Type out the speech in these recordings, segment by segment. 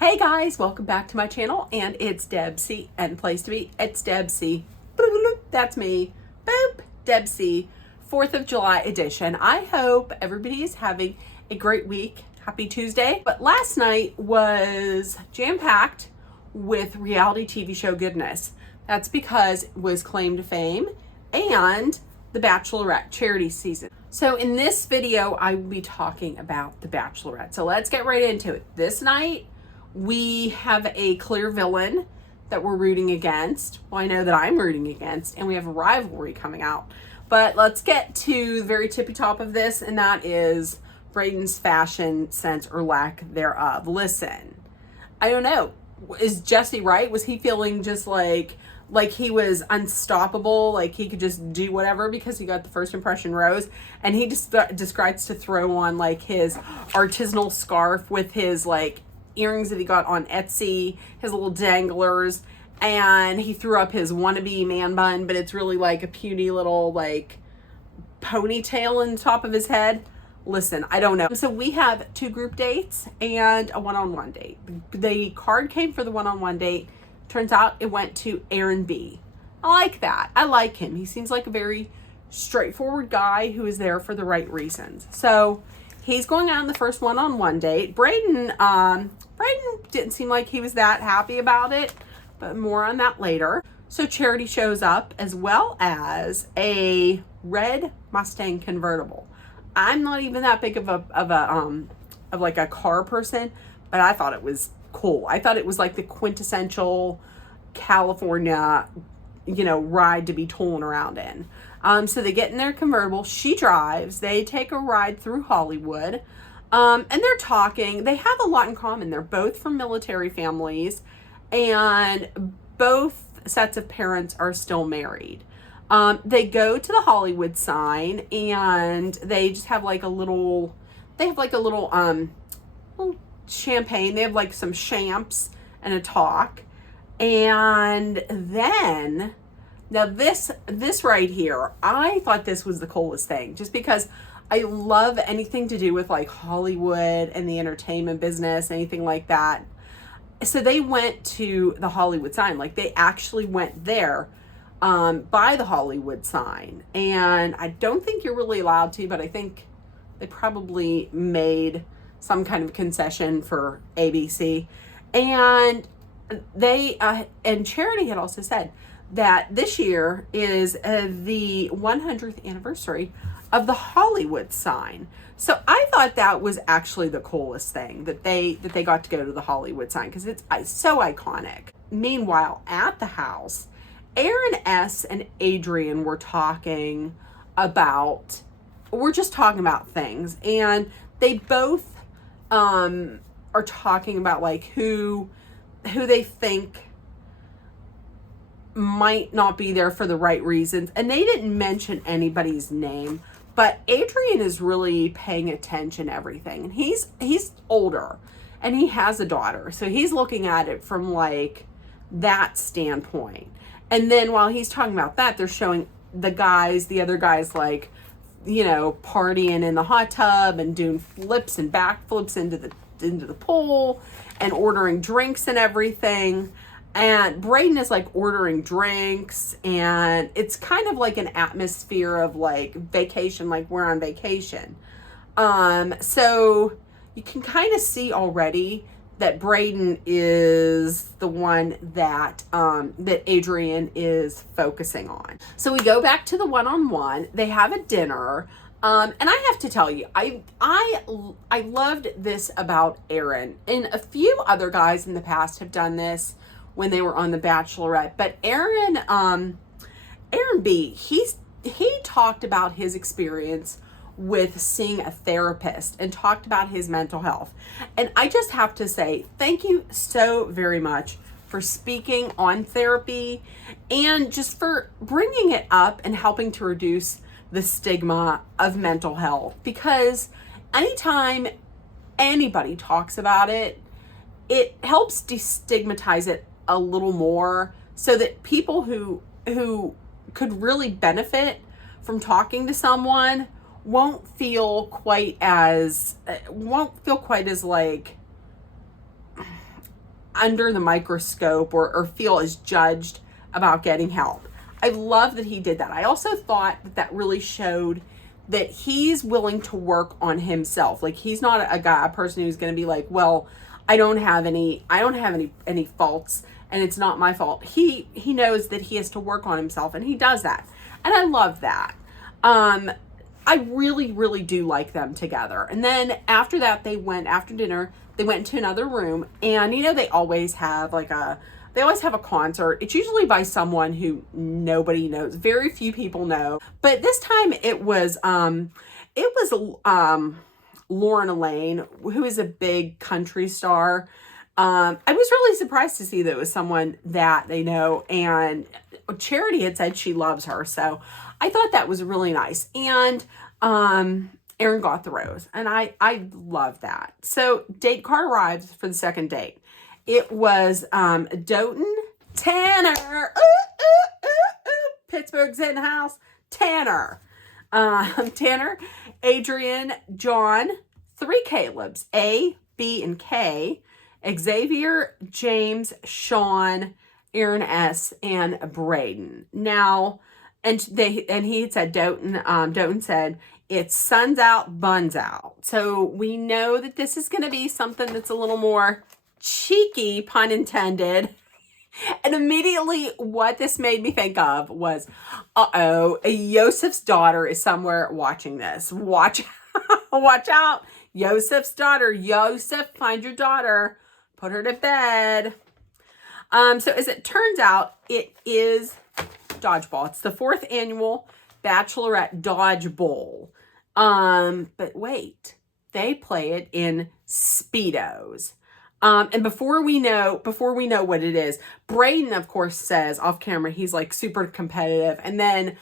Hey guys, welcome back to my channel, and it's Debsy, and place to be, it's Debsy. That's me. Boop, Debsy. 4th of July edition. I hope everybody is having a great week. Happy Tuesday. But last night was jam-packed with reality TV show goodness. That's because it was Claim to Fame and the Bachelorette charity season. So in this video, I will be talking about the Bachelorette. So let's get right into it. This night, we have a clear villain that we're rooting against. Well, I know that I'm rooting against, and we have a rivalry coming out. But let's get to the very tippy top of this, and that is Braden's fashion sense or lack thereof. Listen, I don't know. Is Jesse right? Was he feeling just like he was unstoppable, like he could just do whatever because he got the first impression rose? And he just decides to throw on like his artisanal scarf with his like earrings that he got on Etsy, his little danglers, and he threw up his wannabe man bun, but it's really like a puny little like ponytail on top of his head. Listen, I don't know. So we have 2 group dates and a one-on-one date. The card came for the one-on-one date. Turns out it went to Aaron B. I like that. I like him. He seems like a very straightforward guy who is there for the right reasons. So he's going out on the first one-on-one date. Braden didn't seem like he was that happy about it, but more on that later. So Charity shows up as well as a red Mustang convertible. I'm not even that big of a car person, but I thought it was cool. I thought it was like the quintessential California, ride to be tooling around in. So they get in their convertible. She drives. They take a ride through Hollywood. And they're talking. They have a lot in common. They're both from military families, and both sets of parents are still married. They go to the Hollywood sign, and they just have like a little, little champagne. They have like some champs and a talk. And then, now this right here, I thought this was the coolest thing, just because I love anything to do with like Hollywood and the entertainment business, anything like that. So they went to the Hollywood sign, like they actually went there by the Hollywood sign. And I don't think you're really allowed to, but I think they probably made some kind of concession for ABC. And they and Charity had also said that this year is the 100th anniversary of the Hollywood sign. So I thought that was actually the coolest thing, that they got to go to the Hollywood sign, because it's so iconic. Meanwhile, at the house, Aaron S. and Adrian were just talking about things, and they both are talking about like who they think might not be there for the right reasons. And they didn't mention anybody's name, but Adrian is really paying attention to everything. And he's older, and he has a daughter. So he's looking at it from like that standpoint. And then while he's talking about that, they're showing the other guys like, partying in the hot tub and doing flips and backflips into the pool and ordering drinks and everything. And Braden is like ordering drinks, and it's kind of like an atmosphere of like vacation, like we're on vacation. So you can kind of see already that Braden is the one that that Adrian is focusing on. So we go back to the one-on-one. They have a dinner. And I have to tell you, I loved this about Aaron. And a few other guys in the past have done this when they were on The Bachelorette. But Aaron B, he talked about his experience with seeing a therapist and talked about his mental health. And I just have to say, thank you so very much for speaking on therapy and just for bringing it up and helping to reduce the stigma of mental health. Because anytime anybody talks about it, it helps destigmatize it a little more, so that people who could really benefit from talking to someone won't feel quite as like under the microscope or feel as judged about getting help. I love that he did that. I also thought that really showed that he's willing to work on himself. Like, he's not a person who's going to be like, well, I don't have any faults and it's not my fault. He knows that he has to work on himself, and he does that. And I love that. I really, really do like them together. And then after that, after dinner, they went into another room, and they always have a concert. It's usually by someone who nobody knows. Very few people know. But this time it was Lauren Elaine, who is a big country star. I was really surprised to see that it was someone that they know, and Charity had said she loves her. So I thought that was really nice. And Aaron got the rose, and I love that. So date card arrives for the second date. It was Doughton, Tanner, Pittsburgh's in the house, Tanner, Adrian, John, 3 Calebs, A, B, and K, Xavier, James, Sean, Aaron S, and Braden. Now, and he had said, Doughton said, it's suns out, buns out. So we know that this is going to be something that's a little more cheeky, pun intended. And immediately what this made me think of was, Yosef's daughter is somewhere watching this. Watch out. Yosef's daughter. Yosef, find your daughter. Put her to bed. So as it turns out, it is dodgeball. It's the 4th annual Bachelorette Dodge Bowl. But wait, they play it in Speedos. And before we know what it is, Braden, of course, says off camera, he's like super competitive. And then,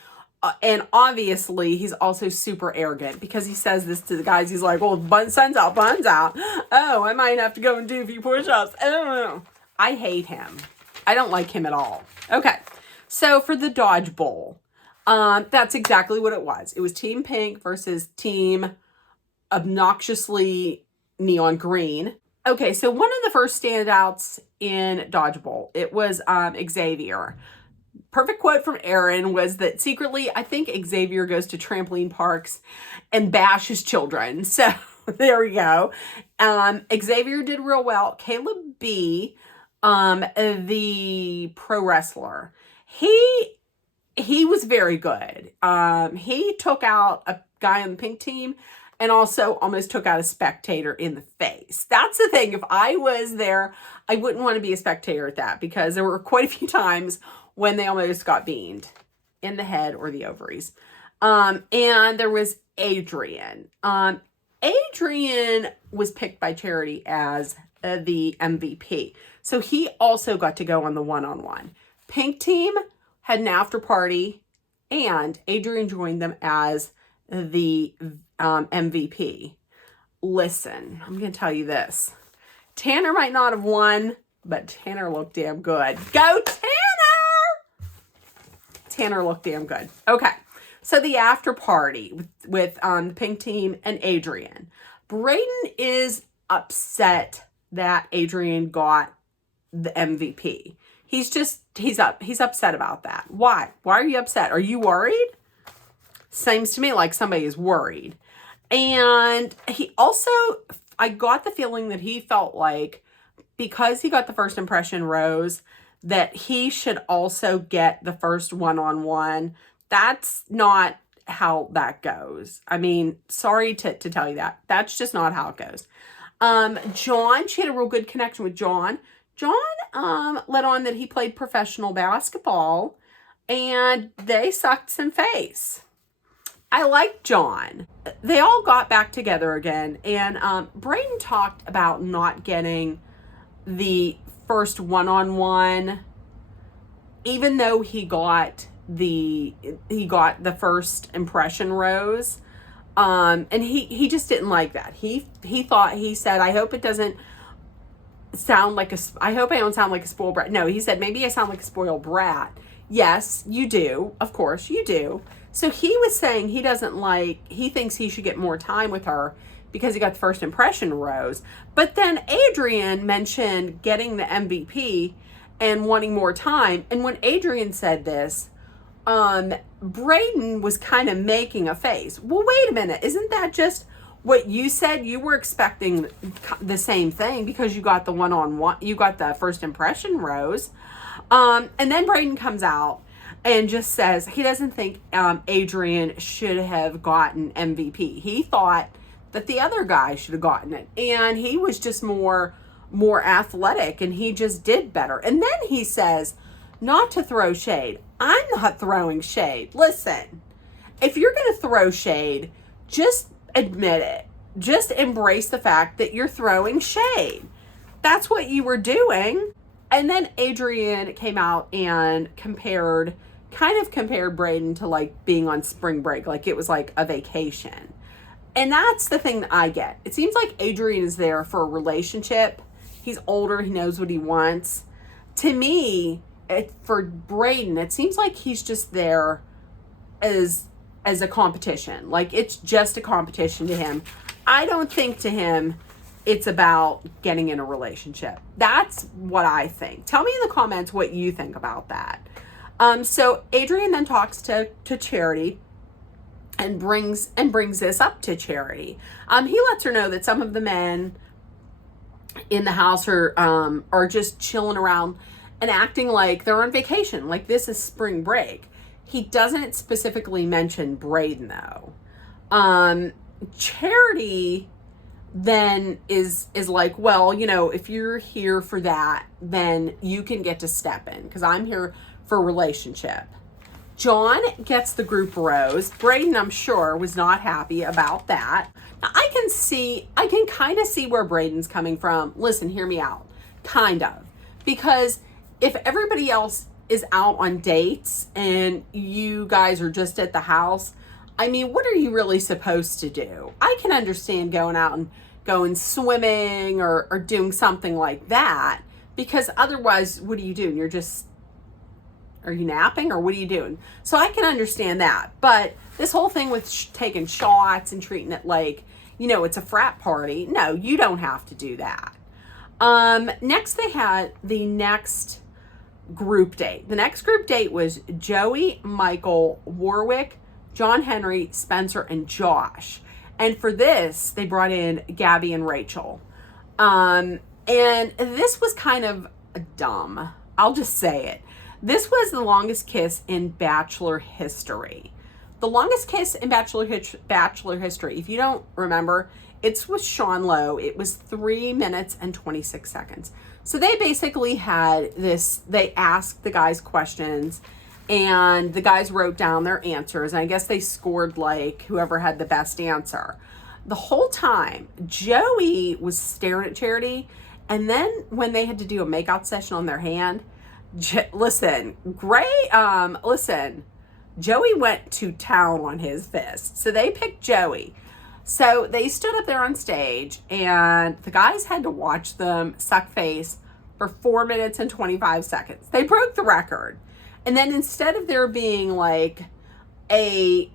and obviously he's also super arrogant, because he says this to the guys. He's like, well, sun's out, buns out. Oh, I might have to go and do a few push-ups. Oh, I hate him. I don't like him at all. Okay. So for the Dodge Bowl, that's exactly what it was. It was Team Pink versus Team Obnoxiously Neon Green. Okay, so one of the first standouts in Dodgeball, it was Xavier. Perfect quote from Aaron was that secretly, I think Xavier goes to trampoline parks and bashes children. So there we go. Xavier did real well. Caleb B, the pro wrestler, he was very good. He took out a guy on the pink team and also almost took out a spectator in the face. That's the thing. If I was there, I wouldn't want to be a spectator at that, because there were quite a few times when they almost got beamed in the head or the ovaries. And there was Adrian. Adrian was picked by Charity as the MVP. So he also got to go on the one-on-one. Pink team had an after party, and Adrian joined them as the MVP. Listen, I'm going to tell you this. Tanner might not have won, but Tanner looked damn good. Go Tanner! Tanner looked damn good. Okay, so the after party with the pink team and Adrian. Braden is upset that Adrian got the MVP. He's upset about that. Why? Why are you upset? Are you worried? Seems to me like somebody is worried. And he also, I got the feeling that he felt like, because he got the first impression rose, that he should also get the first one-on-one. That's not how that goes. I mean, sorry to tell you that. That's just not how it goes. John, she had a real good connection with John. John let on that he played professional basketball, and they sucked some face. I like John. They all got back together again, and Braden talked about not getting the first one-on-one, even though he got the first impression rose. And he just didn't like that. He said, I hope it doesn't sound like I hope I don't sound like a spoiled brat. No, he said, maybe I sound like a spoiled brat. Yes, you do. Of course you do. So he was saying he thinks he should get more time with her because he got the first impression rose. But then Adrian mentioned getting the MVP and wanting more time. And when Adrian said this, Braden was kind of making a face. Well, wait a minute. Isn't that just what you said? You were expecting the same thing because you got the one-on-one, you got the first impression rose. And then Braden comes out and just says he doesn't think Adrian should have gotten MVP. He thought that the other guy should have gotten it. And he was just more athletic and he just did better. And then he says, not to throw shade. I'm not throwing shade. Listen, if you're going to throw shade, just admit it. Just embrace the fact that you're throwing shade. That's what you were doing. And then Adrian came out and compared Braden to like being on spring break, like it was like a vacation. And that's the thing that I get. It seems like Adrian is there for a relationship. He's older, he knows what he wants. To me, for Braden, it seems like he's just there as a competition. Like it's just a competition to him. I don't think to him it's about getting in a relationship. That's what I think. Tell me in the comments what you think about that. So Adrian then talks to Charity and brings this up to Charity. He lets her know that some of the men in the house are just chilling around and acting like they're on vacation, like this is spring break. He doesn't specifically mention Braden though. Charity then is like, well, you know, if you're here for that, then you can get to step in because I'm here for a relationship. John gets the group rose. Braden, I'm sure, was not happy about that. Now I can kind of see where Braden's coming from. Listen, hear me out. Kind of. Because if everybody else is out on dates and you guys are just at the house, I mean, what are you really supposed to do? I can understand going out and going swimming or doing something like that, because otherwise, what are you doing? Are you napping or what are you doing? So I can understand that. But this whole thing with taking shots and treating it like, you know, it's a frat party. No, you don't have to do that. Next they had the next group date. The next group date was Joey, Michael, Warwick, John Henry, Spencer, and Josh. And for this, they brought in Gabby and Rachel. And this was kind of dumb. I'll just say it. This was the longest kiss in Bachelor history. The longest kiss in Bachelor history, if you don't remember, it's with Sean Lowe. It was 3 minutes and 26 seconds. So they basically had this, they asked the guys questions and the guys wrote down their answers. And I guess they scored like whoever had the best answer. The whole time, Joey was staring at Charity. And then when they had to do a makeout session on their hand, Joey went to town on his fist. So they picked Joey. So they stood up there on stage and the guys had to watch them suck face for 4 minutes and 25 seconds. They broke the record. And then instead of there being like a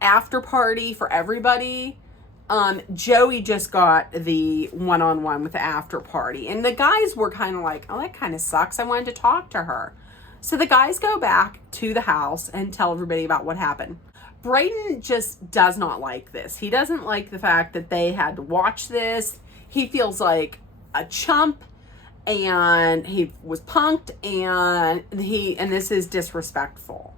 after party for everybody, Joey just got the one-on-one with the after party. And the guys were kind of like, oh, that kind of sucks. I wanted to talk to her. So the guys go back to the house and tell everybody about what happened. Braden just does not like this. He doesn't like the fact that they had to watch this. He feels like a chump and he was punked and this is disrespectful.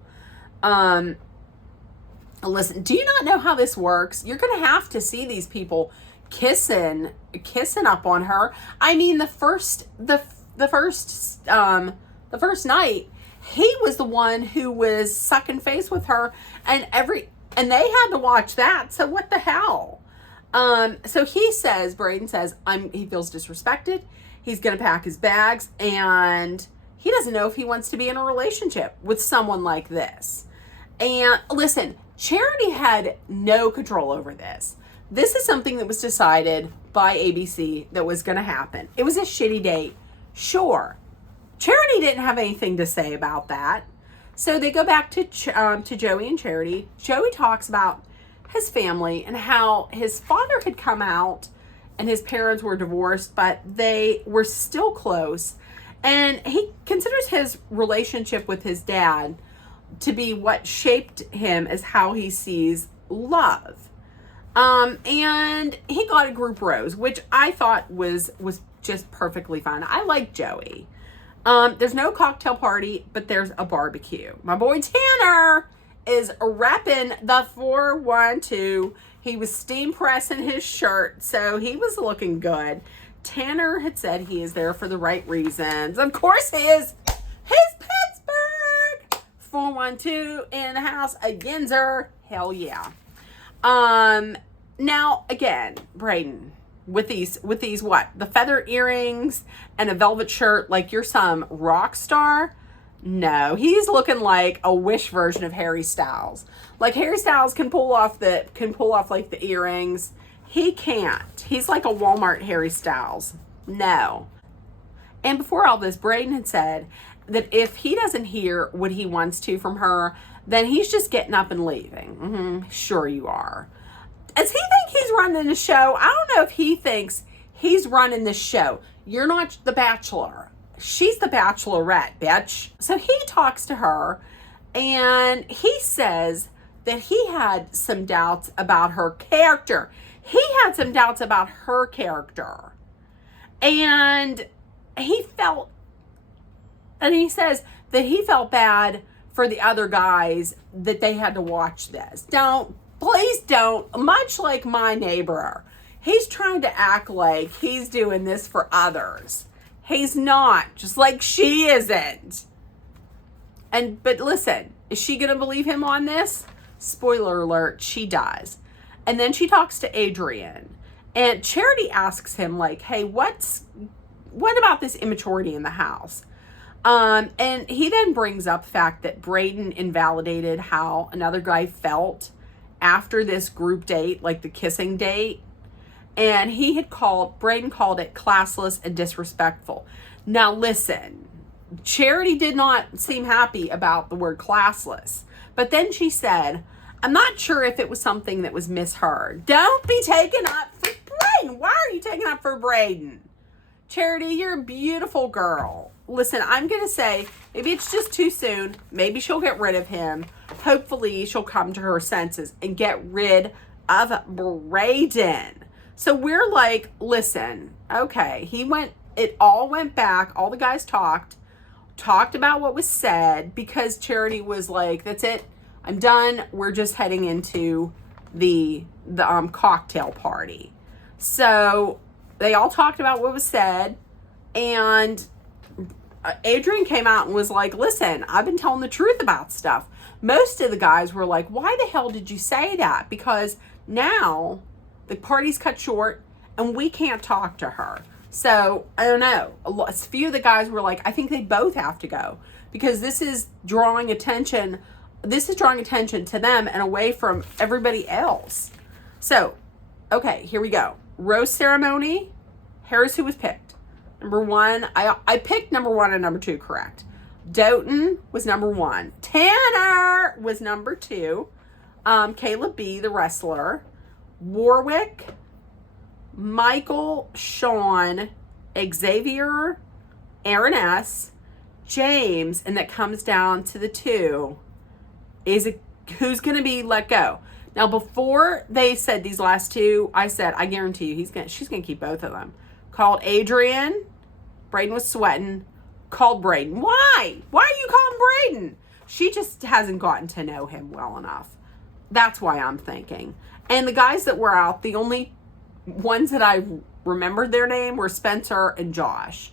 Listen, do you not know how this works? You're going to have to see these people kissing up on her. I mean, the first night, he was the one who was sucking face with her and they had to watch that. So what the hell? So Braden says, he feels disrespected. He's going to pack his bags and he doesn't know if he wants to be in a relationship with someone like this. And listen, Charity had no control over this. This is something that was decided by ABC that was going to happen. It was a shitty date. Sure. Charity didn't have anything to say about that. So they go back to Joey and Charity. Joey talks about his family and how his father had come out and his parents were divorced, but they were still close. And he considers his relationship with his dad to be what shaped him as how he sees love. And he got a group rose, which I thought was just perfectly fine. I like Joey. There's no cocktail party, but there's a barbecue. My boy Tanner is repping the 412. He was steam pressing his shirt, so he was looking good. Tanner had said he is there for the right reasons. Of course he is. He's Pittsburgh. 412 in the house. A Ginzer. Hell yeah. Now again, Braden, with these what? The feather earrings and a velvet shirt, like you're some rock star. No, he's looking like a Wish version of Harry Styles. Like Harry Styles can pull off like the earrings. He can't. He's like a Walmart Harry Styles. No. And before all this, Braden had said that if he doesn't hear what he wants to from her, then he's just getting up and leaving. Sure you are. Does he think he's running the show? I don't know if he thinks he's running the show. You're not the Bachelor. She's the Bachelorette, bitch. So he talks to her and he says that he had some doubts about her character. He had some doubts about her character. And he says that he felt bad for the other guys that they had to watch this. Please don't. Much like my neighbor, he's trying to act like he's doing this for others. He's not, just like she isn't. But listen, is she going to believe him on this? Spoiler alert, she does. And then she talks to Adrian. And Charity asks him, like, hey, what about this immaturity in the house? And he then brings up the fact that Braden invalidated how another guy felt after this group date, like the kissing date. And Braden called it classless and disrespectful. Now listen, Charity did not seem happy about the word classless. But then she said, I'm not sure if it was something that was misheard. Don't be taken up for Braden. Why are you taking up for Braden? Charity, you're a beautiful girl. Listen, I'm going to say, maybe it's just too soon. Maybe she'll get rid of him. Hopefully she'll come to her senses and get rid of Braden. So we're like, listen, okay, it all went back. All the guys talked about what was said because Charity was like, that's it. I'm done. We're just heading into the cocktail party. So they all talked about what was said, and Adrian came out and was like, listen, I've been telling the truth about stuff. Most of the guys were like, why the hell did you say that? Because now the party's cut short and we can't talk to her. So I don't know. A few of the guys were like, I think they both have to go because this is drawing attention. This is drawing attention to them and away from everybody else. So, okay, here we go. Rose ceremony. Here's who was picked. Number one, I picked number one and number two correct. Doughton was number one. Tanner was number two. Caleb B, the wrestler. Warwick, Michael, Sean, Xavier, Aaron S, James, and that comes down to the two. Who's going to be let go? Now, before they said these last two, I said, I guarantee you she's going to keep both of them. Called Adrian. Braden was sweating. Called Braden. Why? Why are you calling Braden? She just hasn't gotten to know him well enough. That's why I'm thinking. And the guys that were out, the only ones that I remembered their name were Spencer and Josh.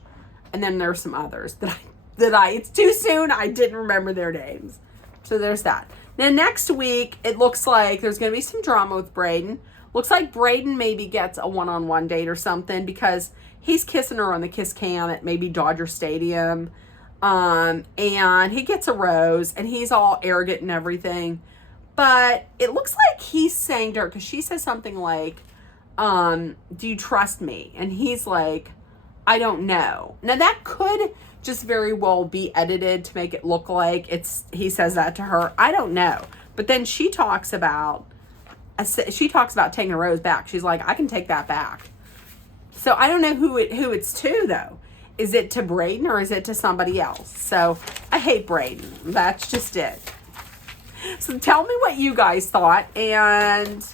And then there's some others that it's too soon. I didn't remember their names. So there's that. Now next week, it looks like there's going to be some drama with Braden. Looks like Braden maybe gets a one-on-one date or something because he's kissing her on the kiss cam at maybe Dodger Stadium. And he gets a rose and he's all arrogant and everything. But it looks like he's saying to her, because she says something like, do you trust me? And he's like, I don't know. Now that could just very well be edited to make it look like he says that to her. I don't know. But then she talks about she talks about taking a rose back. She's like, I can take that back. So I don't know who it's to though. Is it to Braden or is it to somebody else? So I hate Braden. That's just it. So tell me what you guys thought and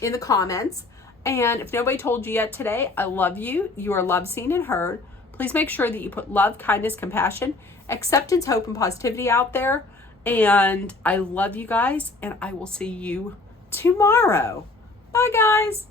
in the comments. And if nobody told you yet today, I love you. You are loved, seen, and heard. Please make sure that you put love, kindness, compassion, acceptance, hope, and positivity out there. And I love you guys, and I will see you tomorrow. Bye, guys.